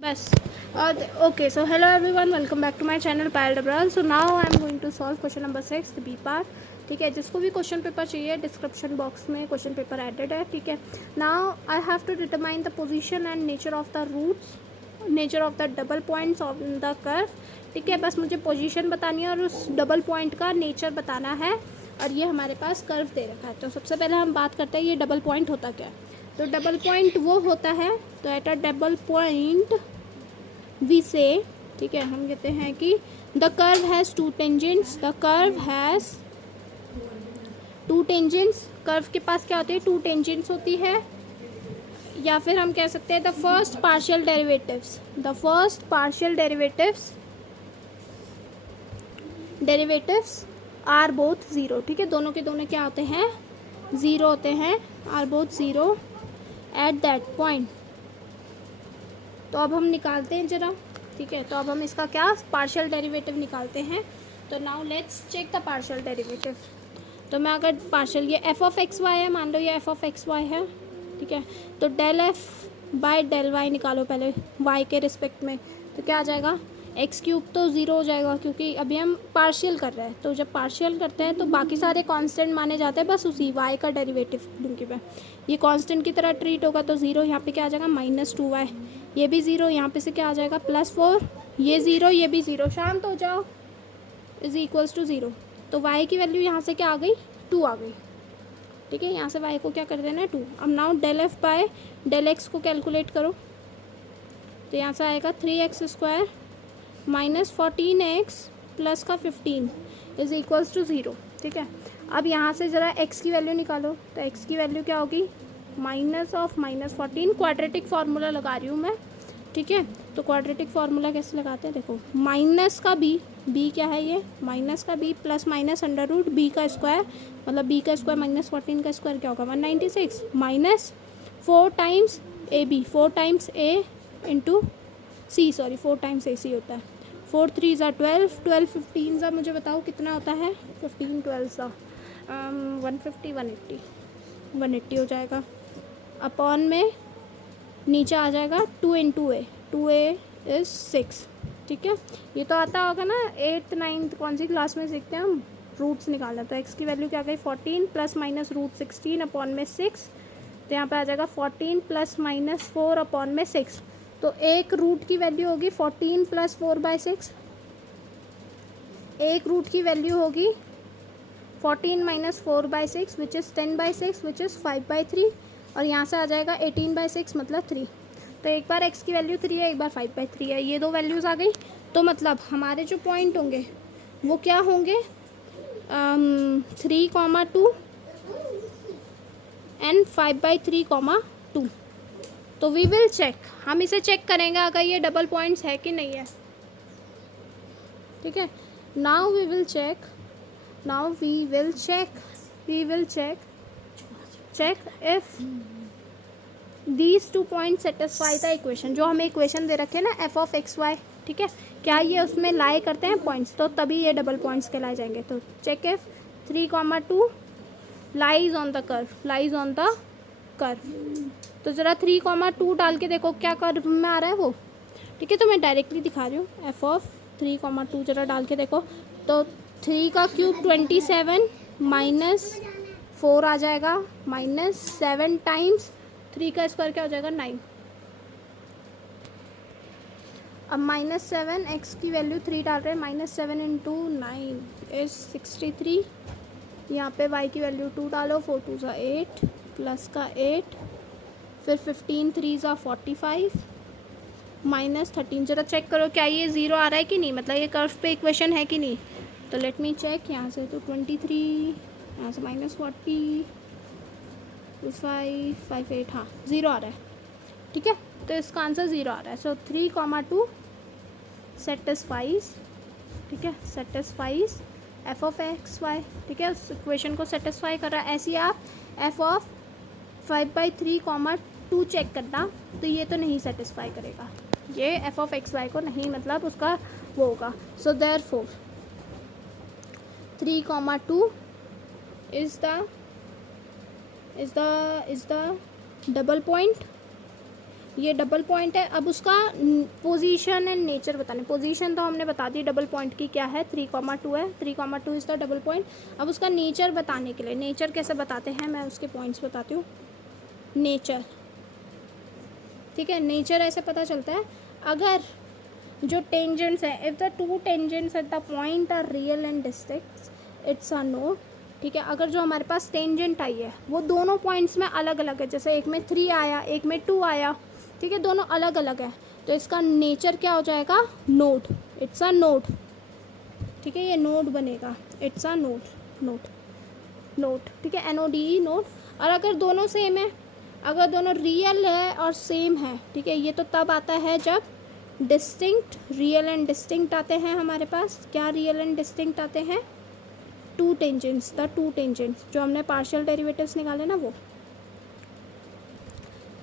बस okay, so hello everyone, welcome back to my channel Payal Dabral. So now I am going to solve question number 6 the B part. ठीक है, जिसको भी question paper चाहिए description box में question paper added है. ठीक है, now I have to determine the position and nature of the roots, nature of the double points of the curve. ठीक है, बस मुझे पोजीशन बतानी है और उस डबल पॉइंट का नेचर बताना है. और ये हमारे पास कर्व दे रखा है. तो सबसे पहले हम बात करते हैं ये डबल पॉइंट होता क्या है. तो डबल पॉइंट वो होता है, तो at a double point we say, ठीक है, हम कहते हैं कि the curve has two tangents, the curve has two tangents. Curve के पास क्या होती है, टू टेंजेंट्स होती है. या फिर हम कह सकते हैं the first partial derivatives, the first partial derivatives are both zero. ठीक है, दोनों के दोनों क्या होते हैं, ज़ीरो होते हैं. Are both zero at that point. तो अब हम निकालते हैं ज़रा. ठीक है, तो अब हम इसका क्या पार्शियल डेरिवेटिव निकालते हैं. तो now let's check the partial derivative. तो मैं अगर पार्शियल ये एफ ऑफ एक्स वाई है, मान लो ये एफ ऑफ एक्स वाई है. ठीक है, तो del f by del y निकालो पहले वाई के रिस्पेक्ट में. तो क्या आ जाएगा, एक्स क्यूब तो ज़ीरो हो जाएगा क्योंकि अभी हम पार्शियल कर रहे हैं. तो जब पार्शियल करते हैं तो बाकी सारे कांस्टेंट माने जाते हैं, बस उसी वाई का डेरिवेटिव लूँगी मैं. ये कांस्टेंट की तरह ट्रीट होगा तो ज़ीरो, यहाँ पे क्या आ जाएगा -2y. ये भी ज़ीरो, यहाँ पे से क्या आ जाएगा +4. ये ज़ीरो, ये भी ज़ीरो. शांत हो जाओ. Is equals to zero. तो y की वैल्यू यहाँ से क्या आ गई, 2 आ गई. ठीक है, यहाँ से y को क्या कर देना है 2. अब now del f by del x को कैलकुलेट करो. तो यहाँ से आएगा 3x² -14x प्लस का 15 इज इक्वल्स टू ज़ीरो. ठीक है, अब यहाँ से ज़रा x की वैल्यू निकालो. तो x की वैल्यू क्या होगी, -14. क्वाड्रेटिक फार्मूला लगा रही हूँ मैं. ठीक है, तो क्वाड्रेटिक फार्मूला कैसे लगाते हैं, देखो माइनस का b क्या है, ये माइनस का b plus minus under root b का स्क्वायर, मतलब b का स्क्वायर -14 का स्क्वायर क्या होगा 196 minus 4 times four times a into c, sorry 4 times ac होता है. 4 3 ज़ा 12, 12 15 ज़ा मुझे बताओ कितना होता है, 15 12 ज़ा 150 180 हो जाएगा. अपॉन में नीचे आ जाएगा 2 इंटू ए, 2a इज़ 6. ठीक है, ये तो आता होगा ना 8th 9th कौन सी क्लास में सीखते हैं हम, रूट्स निकालना. तो x की वैल्यू क्या गई 14 प्लस माइनस रूट 16 अपॉन में 6. तो यहाँ पे आ जाएगा 14 प्लस माइनस 4 अपॉन में 6. तो एक रूट की वैल्यू होगी 14 प्लस 4/6. एक रूट की वैल्यू होगी 14 minus 4/6 which is 10/6 which is 5/3. और यहाँ से आ जाएगा 18/6 मतलब 3. तो एक बार x की वैल्यू 3 है, एक बार 5/3 है. ये दो वैल्यूज़ आ गई. तो मतलब हमारे जो पॉइंट होंगे वो क्या होंगे, 3,2 एंड 5/3,2. तो वी विल चेक, हम इसे चेक करेंगे अगर ये डबल पॉइंट्स है कि नहीं है. ठीक है, now we will check if these 2 point satisfy the equation. जो हमें इक्वेशन दे रखे हैं ना एफ ऑफ एक्स वाई, ठीक है, क्या ये उसमें लाई करते हैं पॉइंट्स, तो तभी ये डबल पॉइंट्स कहलाए जाएंगे. तो check if 3,2 lies on the curve. तो ज़रा 3,2 डाल के देखो क्या कर्व में आ रहा है वो. ठीक है, तो मैं डायरेक्टली दिखा रही हूँ. एफ ऑफ 3,2 ज़रा डाल के देखो. तो 3 का क्यूब 27 -4 आ जाएगा, -7 टाइम्स 3 का स्क्वायर क्या हो जाएगा 9. अब -7 x की वैल्यू 3 डाल रहे हैं, -7 इंटू 9 इज़ 63. यहाँ पे y की वैल्यू 2 डालो, 4 2 ज़ा 8 प्लस का 8, फिर 15 3 ज़ा 45 -13. ज़रा चेक करो क्या ये ज़ीरो आ रहा है कि नहीं, मतलब ये कर्व पे इक्वेशन है कि नहीं. तो लेट मी चेक. यहाँ से तो 23, यहाँ से -40 5 5 8, हाँ ज़ीरो आ रहा है. ठीक है, तो इसका आंसर ज़ीरो आ रहा है. So 3,2 satisfies. ठीक है, satisfies f of x y. ठीक है, उस इक्वेशन को सेटिस्फाई कर रहा है. ऐसे ही आप एफ ऑफ 5/3,2 चेक करना, तो ये तो नहीं सेटिस्फाई करेगा, ये एफ ऑफ एक्स वाई को नहीं, मतलब उसका वो होगा. So therefore 3,2 is the double point ये डबल पॉइंट है। अब उसका पोजीशन एंड नेचर बताने। पोजीशन तो हमने बता दी डबल पॉइंट की क्या है, 3,2 है, 3,2 इज़ द डबल पॉइंट। अब उसका नेचर बताने के लिए, नेचर कैसे बताते हैं, मैं उसके पॉइंट्स बताती हूँ। नेचर, ठीक है, नेचर ऐसे पता चलता है अगर जो टेंजेंट्स हैं, if the two tangents at the point are real and distinct, it's a node. ठीक है, अगर जो हमारे पास टेंजेंट आई है वो दोनों पॉइंट्स में अलग अलग है, जैसे एक में 3 आया, एक में 2 आया, ठीक है, दोनों अलग अलग है, तो इसका नेचर क्या हो जाएगा, नोड। इट्स अ नोड, ठीक है, ये नोड बनेगा, इट्स अ नोड, ठीक है, NODE, नोड। और अगर दोनों सेम है, अगर दोनों रियल है और सेम है, ठीक है, ये तो तब आता है जब डिस्टिंक्ट, रियल एंड डिस्टिंक्ट आते हैं हमारे पास। क्या रियल एंड डिस्टिंक्ट आते हैं, to tangents, the two tangents, जो हमने पार्शियल डेरिवेटिव्स निकाले ना वो।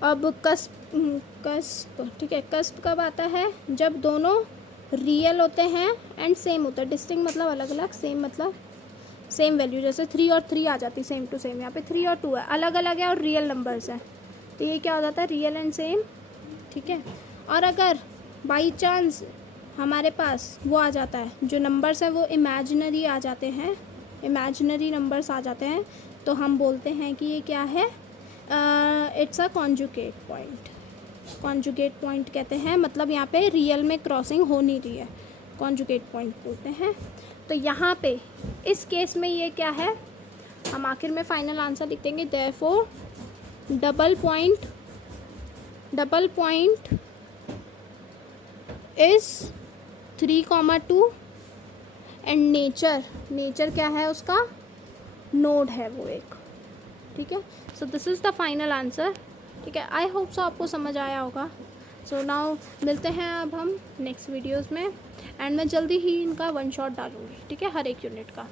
अब कस्प, ठीक है, कस्प कब आता है, जब दोनों रियल होते हैं एंड सेम होता है। डिस्टिंक्ट मतलब अलग अलग, सेम मतलब सेम वैल्यू, जैसे 3 और 3 आ जाती सेम टू सेम, यहाँ पे 3 और 2 है, अलग अलग है और रियल नंबर्स हैं, तो ये क्या हो जाता है, रियल एंड सेम, ठीक है। और अगर बाई चांस हमारे पास वो आ जाता है, जो नंबर्स हैं वो इमेजिनरी आ जाते हैं, इमेजिनरी नंबर्स आ जाते हैं, तो हम बोलते हैं कि ये क्या है, it's a conjugate point. Conjugate point कहते हैं, मतलब यहाँ पे रियल में क्रॉसिंग हो नहीं रही है, कॉन्जुगेट पॉइंट बोलते हैं। तो यहाँ पे इस केस में ये क्या है, हम आखिर में फाइनल आंसर लिख देंगे, therefore double point is 3,2 and nature क्या है उसका, नोड है वो एक, ठीक है। So this is the final answer, ठीक है। आई होप सो आपको समझ आया होगा। सो नाउ मिलते हैं अब हम नेक्स्ट वीडियोज़ में, एंड मैं जल्दी ही इनका 1 शॉट डालूँगी, ठीक है, हर एक यूनिट का।